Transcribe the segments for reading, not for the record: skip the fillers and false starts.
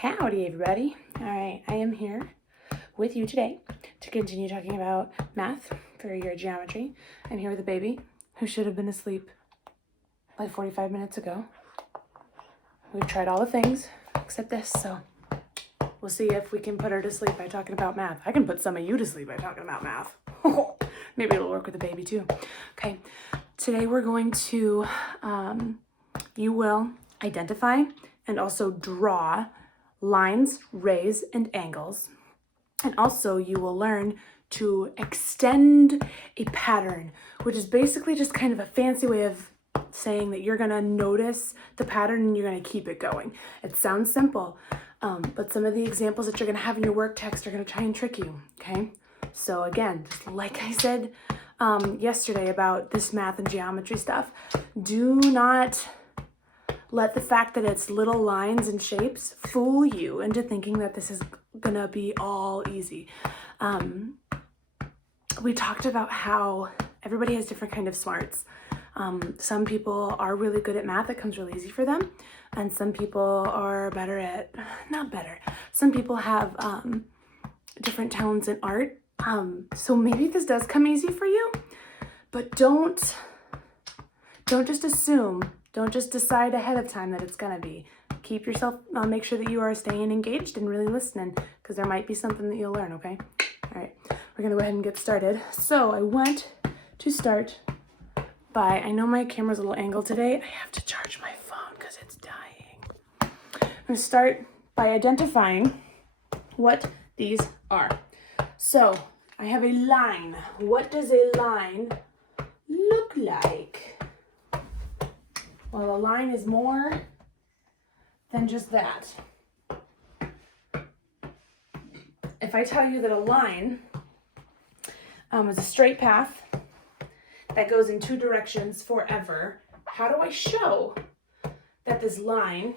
Howdy, everybody. All right, I am here with you today to continue talking about math for your geometry. I'm here with a baby who should have been asleep like 45 minutes ago. We've tried all the things except this, so we'll see if we can put her to sleep by talking about math. I can put some of you to sleep by talking about math. Maybe it'll work with the baby too. Okay, today we're going to, you will identify and also draw lines, rays, and angles. And also you will learn to extend a pattern, which is basically just kind of a fancy way of saying that you're gonna notice the pattern and you're gonna keep it going. It sounds simple, but some of the examples that you're gonna have in your work text are gonna try and trick you, okay? So again, just like I said yesterday about this math and geometry stuff, do not let the fact that it's little lines and shapes fool you into thinking that this is gonna be all easy. We talked about how everybody has different kind of smarts. Some people are really good at math, it comes really easy for them. And some people are better at, not better, some people have different talents in art. So maybe this does come easy for you, but don't just assume. Don't just decide ahead of time that it's gonna be. Keep yourself, make sure that you are staying engaged and really listening, because there might be something that you'll learn, okay? All right, we're gonna go ahead and get started. So I want to start by, I know my camera's a little angled today. I have to charge my phone because it's dying. I'm gonna start by identifying what these are. So I have a line. What does a line look like? Well, a line is more than just that. If I tell you that a line is a straight path that goes in two directions forever, how do I show that this line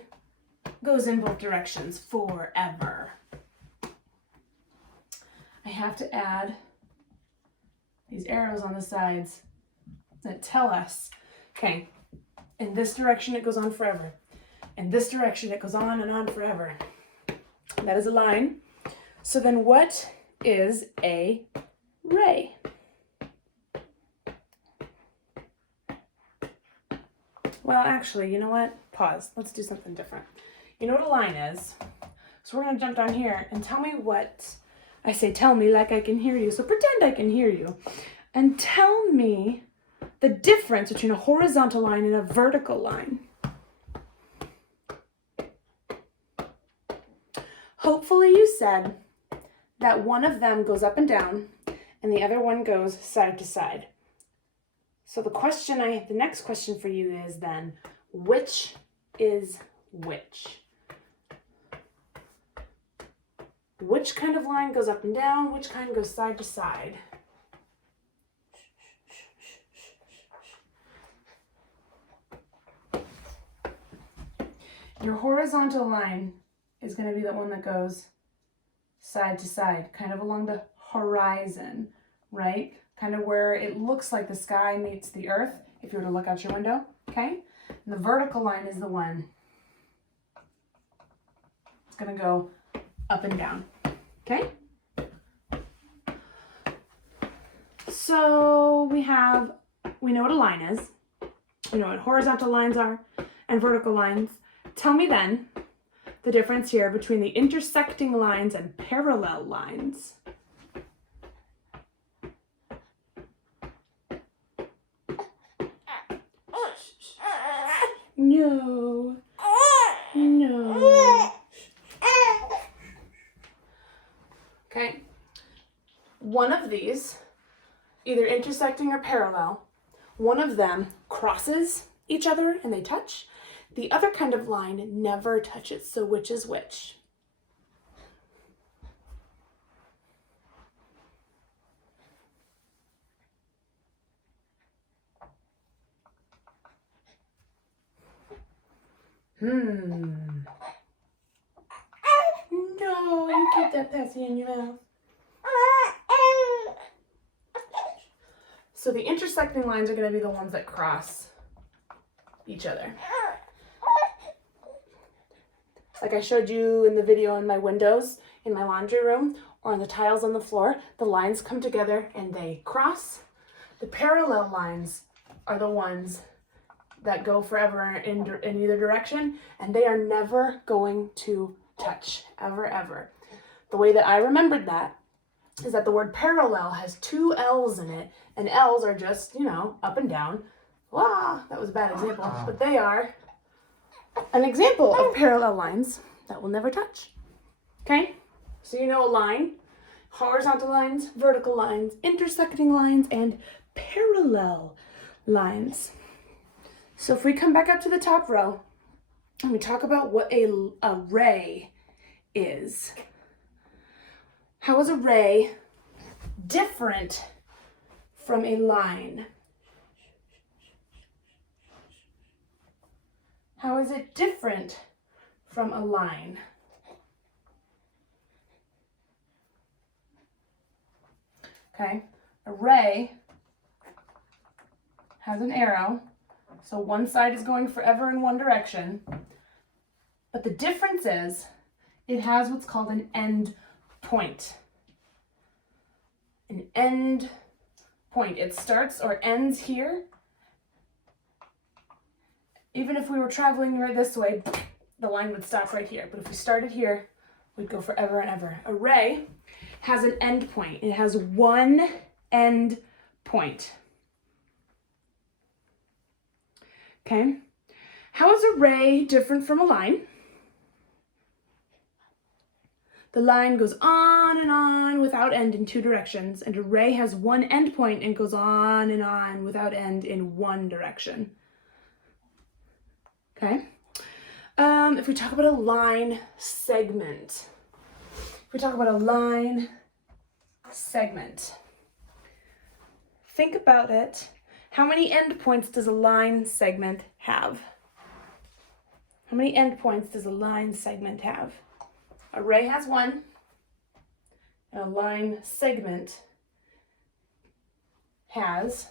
goes in both directions forever? I have to add these arrows on the sides that tell us, okay, in this direction, it goes on forever. In this direction, it goes on and on forever. That is a line. So then what is a ray? Well, actually, you know what? Pause. Let's do something different. You know what a line is? So we're going to jump down here and tell me what, I say tell me like I can hear you. So pretend I can hear you. And tell me the difference between a horizontal line and a vertical line. Hopefully you said that one of them goes up and down and the other one goes side to side. So the next question for you is then, which is which? Which kind of line goes up and down? Which kind goes side to side? Your horizontal line is going to be the one that goes side to side, kind of along the horizon, right? Kind of where it looks like the sky meets the earth, if you were to look out your window, okay? And the vertical line is the one. It's going to go up and down, okay? So we know what a line is. We know what horizontal lines are and vertical lines. Tell me then the difference here between the intersecting lines and parallel lines. No. No. Okay. One of these, either intersecting or parallel, one of them crosses each other and they touch. The other kind of line never touches, so which is which? No, you keep that passy in your mouth. So the intersecting lines are going to be the ones that cross each other. like I showed you in the video in my windows, in my laundry room, or on the tiles on the floor, the lines come together and they cross. The parallel lines are the ones that go forever in either direction, and they are never going to touch, ever, ever. The way that I remembered that is that the word parallel has 2 L's in it, and L's are just, you know, up and down. Wow, that was a bad example, but they are an example of parallel lines that will never touch. Okay? So you know a line, horizontal lines, vertical lines, intersecting lines, and parallel lines. So if we come back up to the top row and we talk about what a ray is. How is a ray different from a line? How is it different from a line? Okay, a ray has an arrow, so one side is going forever in one direction, but the difference is it has what's called an end point. An end point. It starts or ends here. Even if we were traveling right this way, the line would stop right here. But if we started here, we'd go forever and ever. A ray has an end point. It has one end point. Okay? How is a ray different from a line? The line goes on and on without end in 2 directions, and a ray has one end point and goes on and on without end in one direction. Okay? If we talk about a line segment, think about it. How many endpoints does a line segment have? How many endpoints does a line segment have? A ray has 1, and a line segment has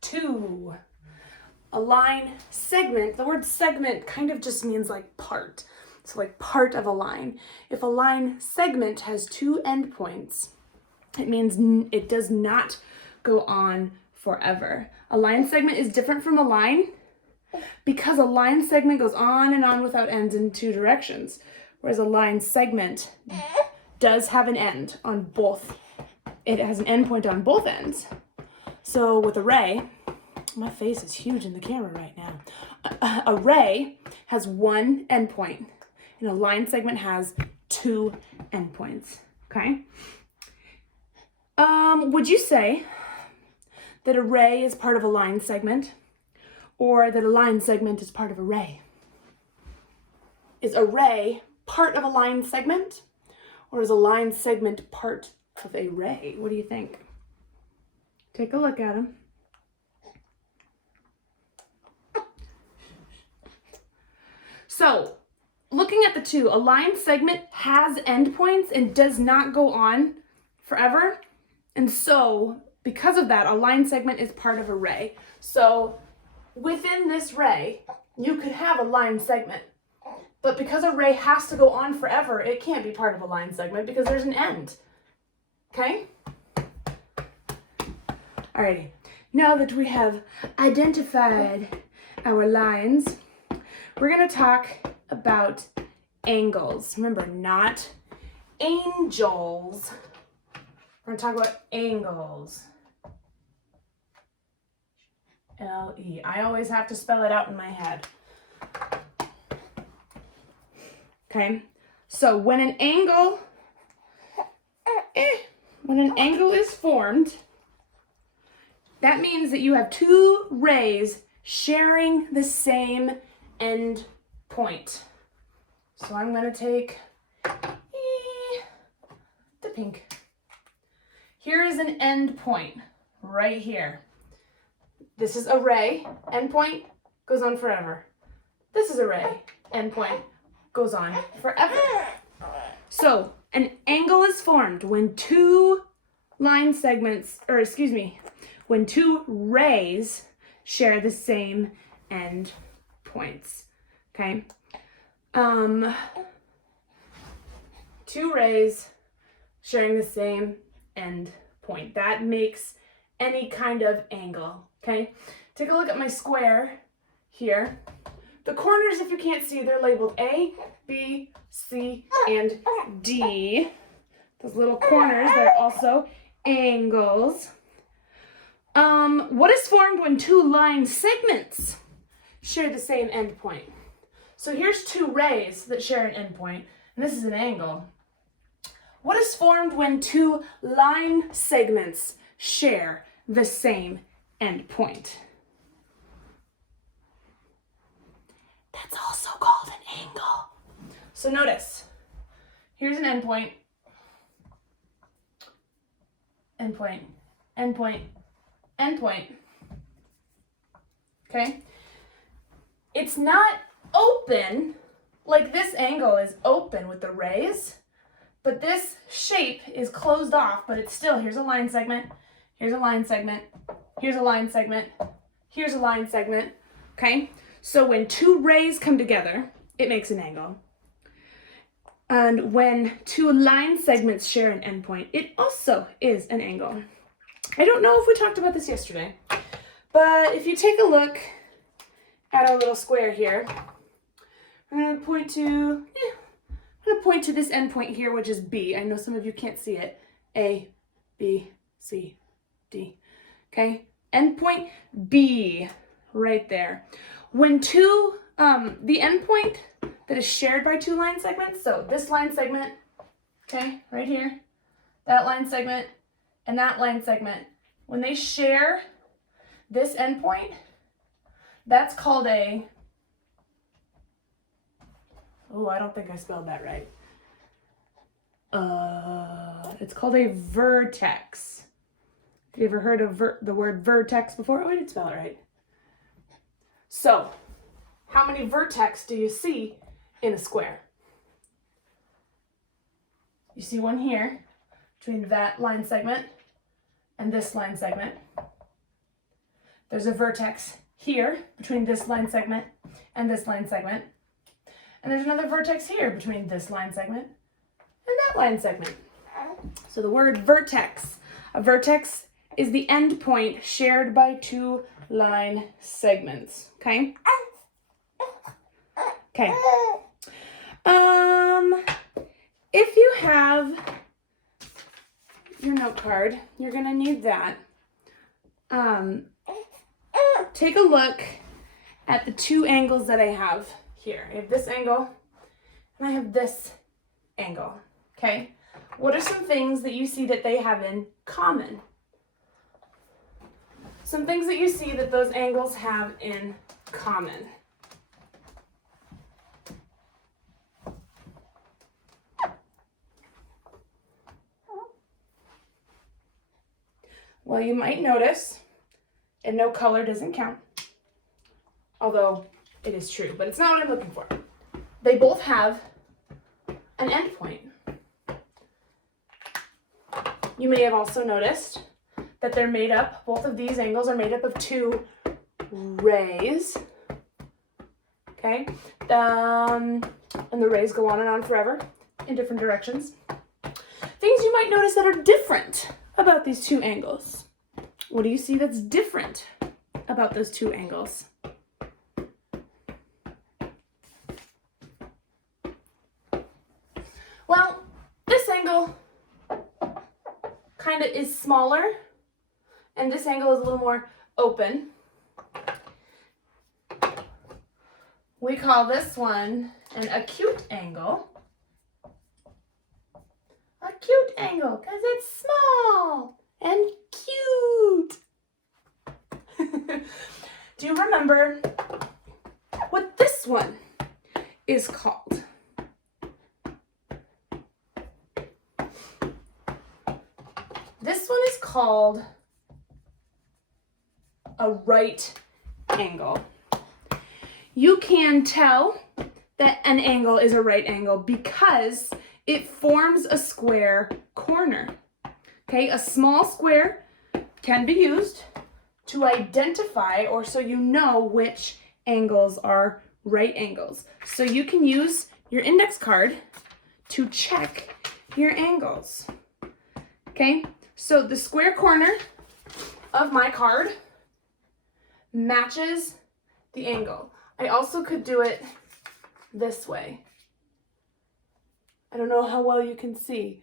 2. A line segment, the word segment kind of just means like part. So like part of a line. If a line segment has 2 endpoints, it means it does not go on forever. A line segment is different from a line because a line segment goes on and on without ends in 2 directions, whereas a line segment does have an end on both. It has an endpoint on both ends. So with a ray, my face is huge in the camera right now. A ray has 1 endpoint, and a line segment has 2 endpoints. Okay? Would you say that a ray is part of a line segment, or that a line segment is part of a ray? Is a ray part of a line segment, or is a line segment part of a ray? What do you think? Take a look at them. So, looking at the 2, a line segment has endpoints and does not go on forever. And so, because of that, a line segment is part of a ray. So, within this ray, you could have a line segment. But because a ray has to go on forever, it can't be part of a line segment because there's an end. Okay? Alrighty. Now that we have identified our lines, we're going to talk about angles. Remember, not angels. We're going to talk about angles. L-E. I always have to spell it out in my head. Okay, so when an angle is formed, that means that you have 2 rays sharing the same end point. So I'm going to take the pink. Here is an end point right here. This is a ray, end point, goes on forever. This is a ray, end point, goes on forever. So an angle is formed when 2 line segments, when 2 rays share the same end points. okay? Two rays sharing the same end point. That makes any kind of angle, okay? Take a look at my square here. The corners, if you can't see, they're labeled A, B, C, and D. Those little corners, they're also angles. What is formed when two line segments share the same endpoint? So here's two rays that share an endpoint, and this is an angle. What is formed when two line segments share the same endpoint? That's also called an angle. So notice, here's an endpoint, endpoint, endpoint, endpoint, okay? It's not open, like this angle is open with the rays, but this shape is closed off, but it's still, here's a line segment, here's a line segment, here's a line segment, here's a line segment, okay? So when two rays come together, it makes an angle. And when two line segments share an endpoint, it also is an angle. I don't know if we talked about this yesterday, but if you take a look at our little square here, I'm going to point to this endpoint here, which is B. I know some of you can't see it. A, B, C, D. Okay? Endpoint B, right there. When two, the endpoint that is shared by two line segments, so this line segment, okay, right here, that line segment, and that line segment, when they share this endpoint, that's called a, oh, I don't think I spelled that right. It's called a vertex. Have you ever heard of the word vertex before? Oh, I did spell it right. So, how many vertex do you see in a square? You see one here between that line segment and this line segment. There's a vertex here between this line segment and this line segment. And there's another vertex here between this line segment and that line segment. So the word vertex. A vertex is the end point shared by two line segments. Okay? Okay. If you have your note card, you're gonna need that. Take a look at the two angles that I have here. I have this angle and I have this angle, okay? What are some things that you see that they have in common? Some things that you see that those angles have in common. Well, you might notice, and no color doesn't count, although it is true, but it's not what I'm looking for. They both have an endpoint. You may have also noticed that they're made up, both of these angles are made up of two rays, okay? And the rays go on and on forever in different directions. Things you might notice that are different about these two angles. What do you see that's different about those two angles? Well, this angle kind of is smaller, and this angle is a little more open. We call this one an acute angle. Acute angle, because it's small and cute. Do you remember what this one is called? This one is called a right angle. You can tell that an angle is a right angle because it forms a square corner. Okay, a small square can be used to identify, or so you know which angles are right angles. So you can use your index card to check your angles. Okay, so the square corner of my card matches the angle. I also could do it this way. I don't know how well you can see.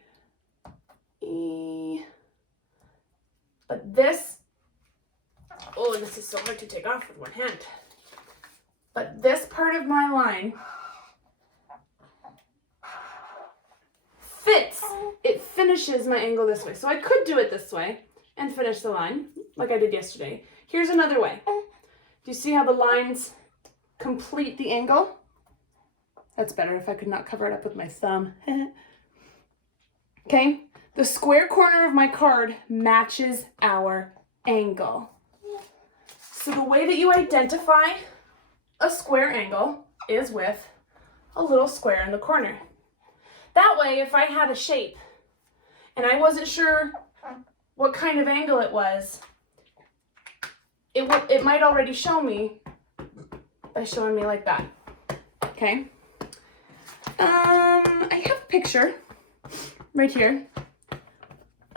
But this, oh, this is so hard to take off with one hand. But this part of my line fits. It finishes my angle this way. So I could do it this way and finish the line like I did yesterday. Here's another way. Do you see how the lines complete the angle? That's better if I could not cover it up with my thumb. Okay, the square corner of my card matches our angle. So the way that you identify a square angle is with a little square in the corner. That way, if I had a shape and I wasn't sure what kind of angle it was, it might already show me by showing me like that. Okay. I have a picture right here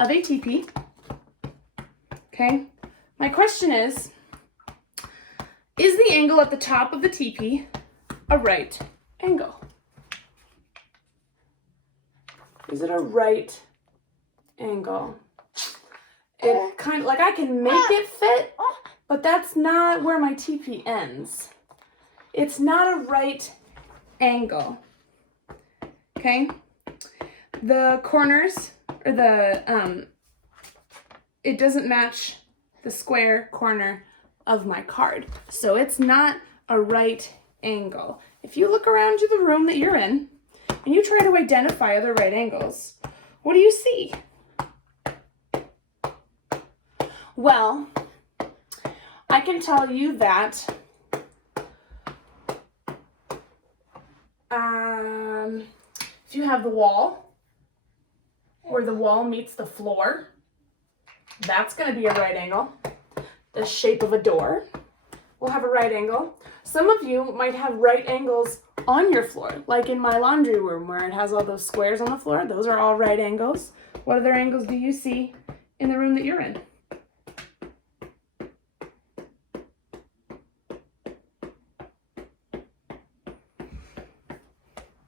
of a teepee. Okay. My question is the angle at the top of the teepee a right angle? Is it a right angle? It kind of, like I can make it fit, but that's not where my teepee ends. It's not a right angle. Okay? The corners, or it doesn't match the square corner of my card. So it's not a right angle. If you look around to the room that you're in, and you try to identify other right angles, what do you see? Well, I can tell you that if you have the wall, where the wall meets the floor, that's going to be a right angle. The shape of a door will have a right angle. Some of you might have right angles on your floor, like in my laundry room where it has all those squares on the floor. Those are all right angles. What other angles do you see in the room that you're in?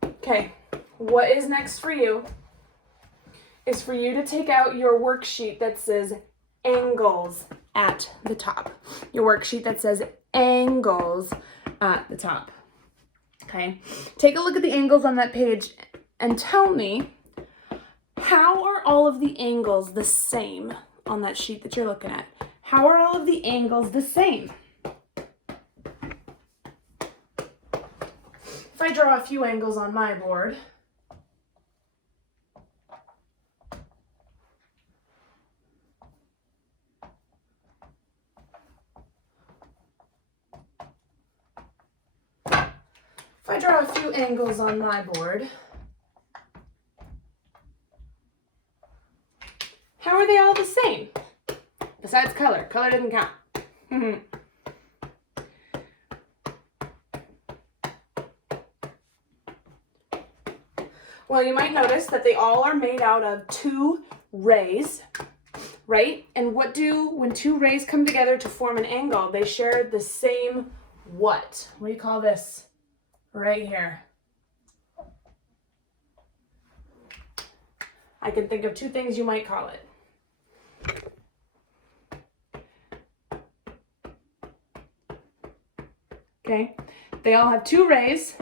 Okay, what is next for you is for you to take out your worksheet that says angles at the top. Your worksheet that says angles at the top. Okay, take a look at the angles on that page and tell me, how are all of the angles the same on that sheet that you're looking at? How are all of the angles the same? If I draw a few angles on my board, how are they all the same? Besides color. Color didn't count. Well, you might notice that they all are made out of two rays, right? And when two rays come together to form an angle, they share the same what? What do you call this? Right here. I can think of two things you might call it. Okay, they all have two rays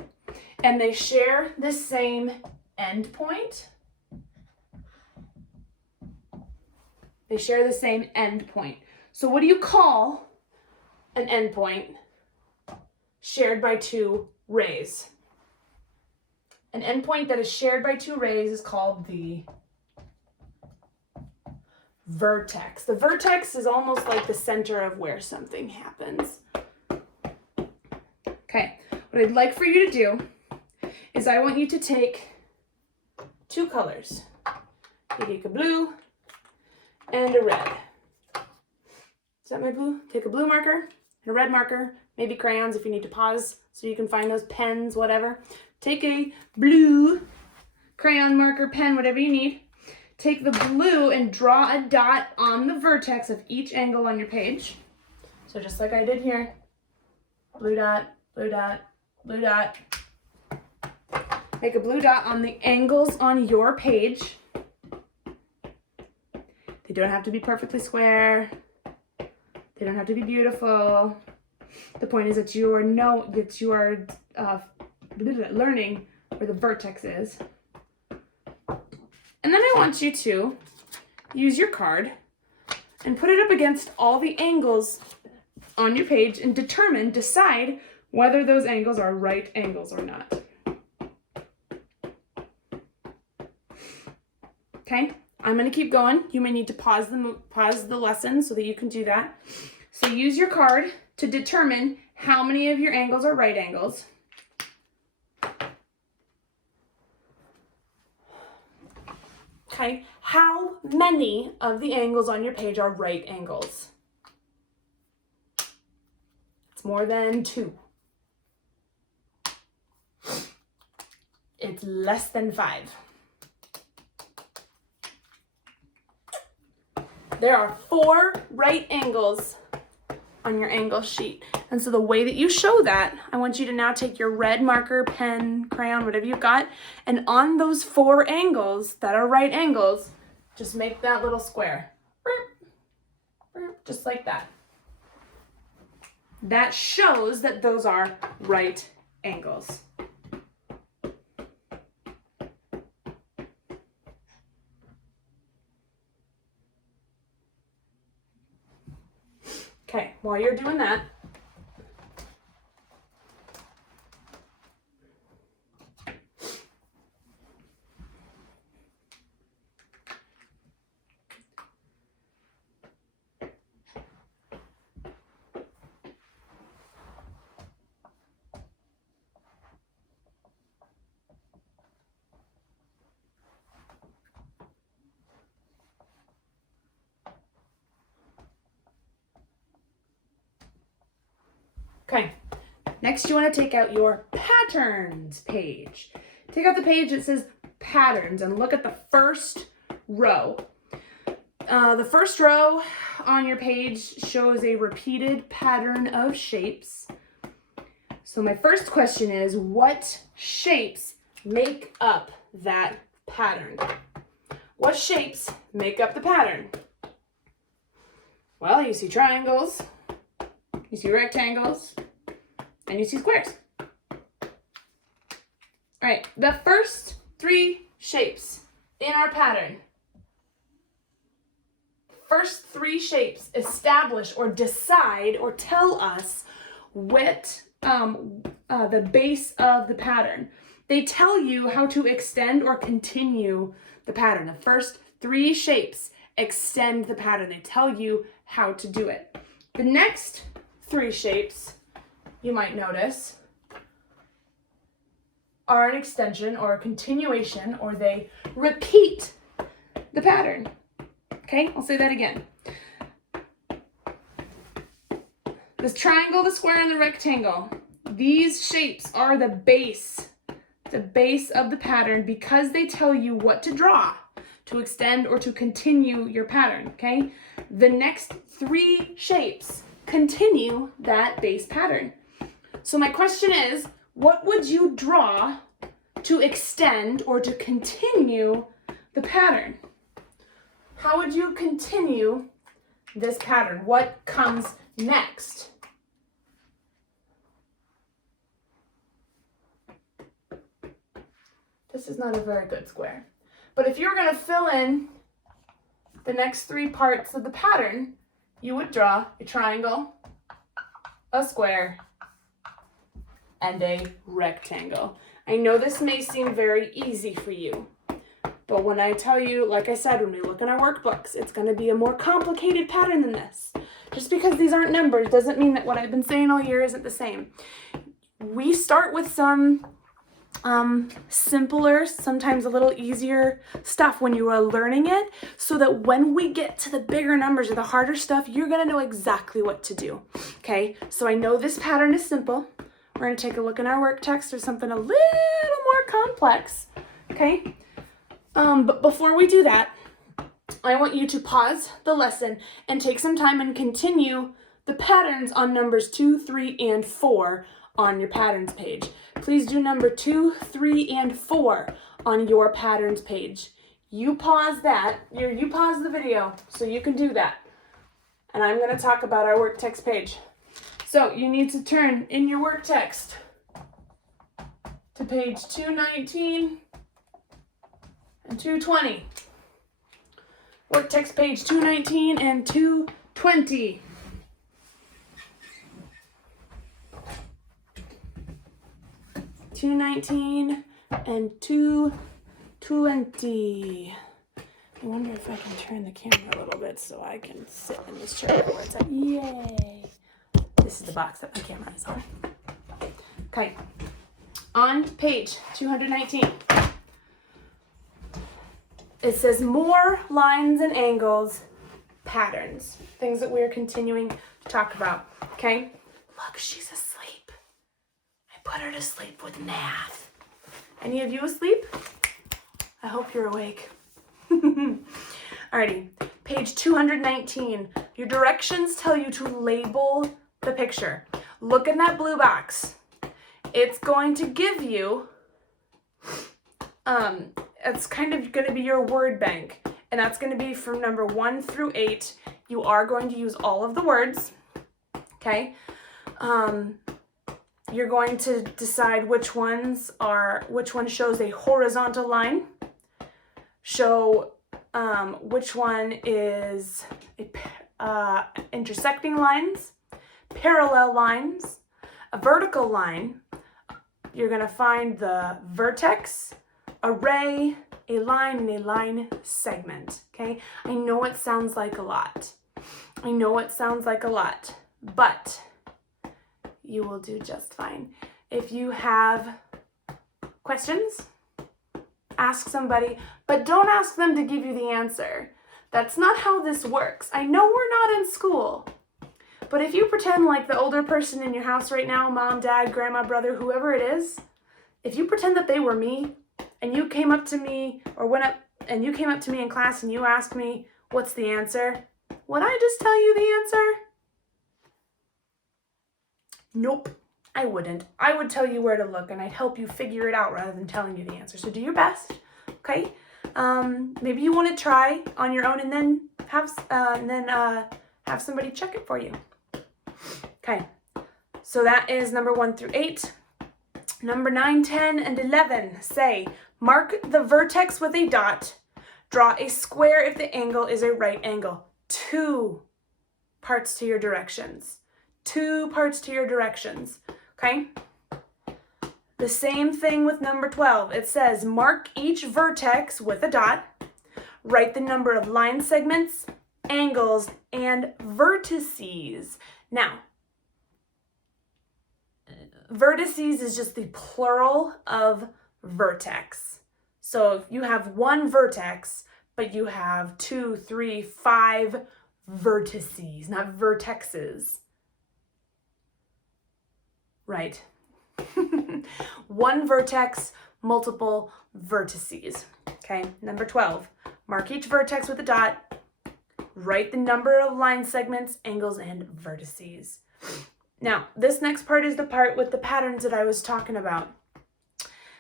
and they share the same end point. They share the same end point. So what do you call an end point shared by two rays? An endpoint that is shared by two rays is called the vertex. The vertex is almost like the center of where something happens. Okay, what I'd like for you to do is I want you to take two colors. You take a blue and a red. Is that my blue? Take a blue marker and a red marker, maybe crayons if you need to pause so you can find those pens, whatever. Take a blue crayon, marker, pen, whatever you need. Take the blue and draw a dot on the vertex of each angle on your page. So just like I did here, blue dot, blue dot, blue dot. Make a blue dot on the angles on your page. They don't have to be perfectly square. They don't have to be beautiful. The point is that you are learning where the vertex is. And then I want you to use your card and put it up against all the angles on your page and decide whether those angles are right angles or not. Okay, I'm going to keep going. You may need to pause the lesson so that you can do that. So use your card to determine how many of your angles are right angles. Okay, how many of the angles on your page are right angles? It's more than 2. It's less than 5. There are 4 right angles on your angle sheet. And so the way that you show that, I want you to now take your red marker, pen, crayon, whatever you've got, and on those 4 angles that are right angles, just make that little square. Just like that. That shows that those are right angles. Okay, while you're doing that, okay, next you want to take out your patterns page. Take out the page that says patterns and look at the first row. The first row on your page shows a repeated pattern of shapes. So my first question is, what shapes make up that pattern? What shapes make up the pattern? Well, you see triangles, you see rectangles, and you see squares. All right, the first 3 shapes in our pattern, first 3 shapes establish or decide or tell us what the base of the pattern. They tell you how to extend or continue the pattern. The first 3 shapes extend the pattern. They tell you how to do it. The next 3 shapes, you might notice, are an extension or a continuation, or they repeat the pattern. Okay, I'll say that again. This triangle, the square, and the rectangle, these shapes are the base of the pattern because they tell you what to draw to extend or to continue your pattern, okay? The next 3 shapes continue that base pattern. So my question is, what would you draw to extend or to continue the pattern? How would you continue this pattern? What comes next? This is not a very good square. But if you were going to fill in the next 3 parts of the pattern, you would draw a triangle, a square, and a rectangle. I know this may seem very easy for you, but when I tell you, like I said, when we look in our workbooks, it's going to be a more complicated pattern than this. Just because these aren't numbers doesn't mean that what I've been saying all year isn't the same. We start with some simpler, sometimes a little easier stuff when you are learning it, so that when we get to the bigger numbers or the harder stuff, you're going to know exactly what to do. Okay, so I know this pattern is simple. we're going to take a look in our work text or something a little more complex, okay? But before we do that, I want you to pause the lesson and take some time and continue the patterns on numbers 2, 3, and 4 on your patterns page. Please do number 2, 3, and 4 on your patterns page. You pause that, you pause the video so you can do that. And I'm going to talk about our work text page. So you need to turn in your work text to page 219 and 220. Work text page 219 and 220. and 220. I wonder if I can turn the camera a little bit so I can sit in this chair where it's at. Yay! This is the box that my camera is on. Okay. On page 219, it says more lines and angles, patterns, things that we're continuing to talk about. Okay? Look, she's asleep. I put her to sleep with math. Any of you asleep? I hope you're awake. Alrighty, page 219. Your directions tell you to label the picture. Look in that blue box. It's going to give you, it's kind of going to be your word bank, and that's going to be from number 1 through 8. You are going to use all of the words, okay? You're going to decide which one shows a horizontal line, show which one is intersecting lines, parallel lines, a vertical line. You're going to find the vertex, array, a line, and a line segment, okay? I know it sounds like a lot. But you will do just fine. If you have questions, ask somebody, but don't ask them to give you the answer. That's not how this works. I know we're not in school, but if you pretend like the older person in your house right now, mom, dad, grandma, brother, whoever it is, if you pretend that they were me and you came up to me in class and you asked me, what's the answer? Would I just tell you the answer? Nope, I wouldn't. I would tell you where to look and I'd help you figure it out rather than telling you the answer. So do your best, okay? Maybe you want to try on your own and then have somebody check it for you. Okay, so that is number 1 through 8. Number 9, 10, and 11 say, mark the vertex with a dot. Draw a square if the angle is a right angle. 2 parts to your directions. 2 parts to your directions, okay? The same thing with number 12. It says, mark each vertex with a dot. Write the number of line segments, angles, and vertices. Now, vertices is just the plural of vertex. So if you have one vertex, but you have 2, 3, 5 vertices, not vertexes. Right. One vertex, multiple vertices. Okay, number 12. Mark each vertex with a dot. Write the number of line segments, angles, and vertices. Now, this next part is the part with the patterns that I was talking about.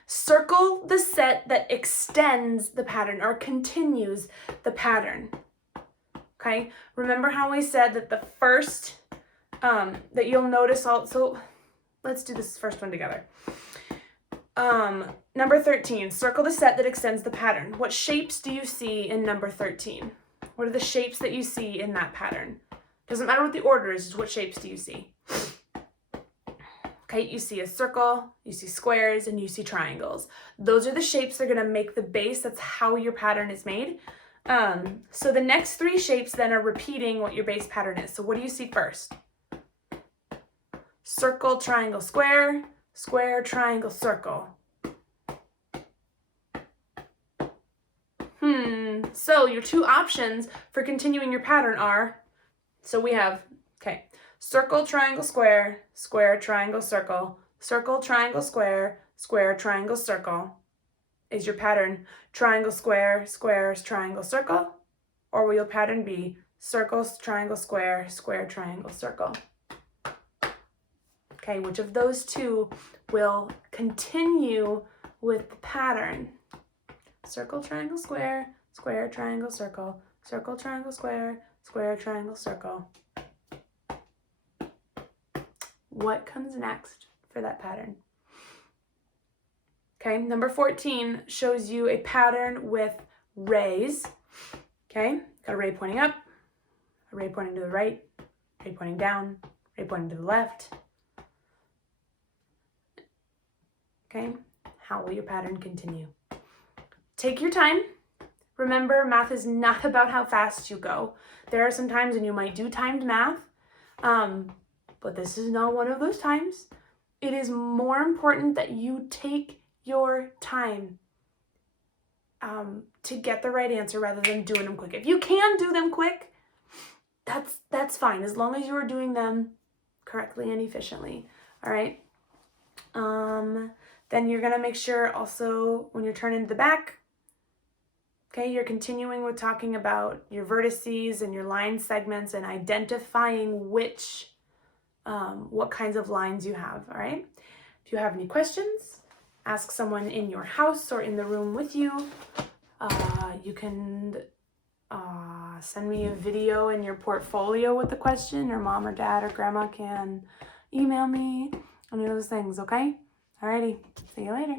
Circle the set that extends the pattern or continues the pattern. Okay, remember how we said that the first, that you'll notice also, let's do this first one together. Number 13, circle the set that extends the pattern. What shapes do you see in number 13? What are the shapes that you see in that pattern? Doesn't matter what the order is, just what shapes do you see? Okay, you see a circle, you see squares, and you see triangles. Those are the shapes that are going to make the base. That's how your pattern is made. So the next 3 shapes then are repeating what your base pattern is. So what do you see first? Circle, triangle, square, square, triangle, circle. So your 2 options for continuing your pattern are, so we have, okay, circle, triangle, square, square, triangle, circle, circle, triangle, square, square, triangle, circle. Is your pattern triangle, square, squares, triangle, circle? Or will your pattern be circles, triangle, square, square, triangle, circle? Okay, which of those two will continue with the pattern? Circle, triangle, square, square, triangle, circle, circle, triangle, square, square, triangle, circle. What comes next for that pattern? Okay, number 14 shows you a pattern with rays. Okay, got a ray pointing up, a ray pointing to the right, ray pointing down, ray pointing to the left. Okay, how will your pattern continue? Take your time. Remember, math is not about how fast you go. There are some times when you might do timed math, but this is not one of those times. It is more important that you take your time to get the right answer rather than doing them quick. If you can do them quick, that's fine, as long as you are doing them correctly and efficiently. All right. Then you're gonna make sure also when you're turning to the back, okay, you're continuing with talking about your vertices and your line segments and identifying which, what kinds of lines you have. All right. If you have any questions, ask someone in your house or in the room with you. You can send me a video in your portfolio with the question, or mom or dad or grandma can email me, any of those things, okay? Alrighty, see you later.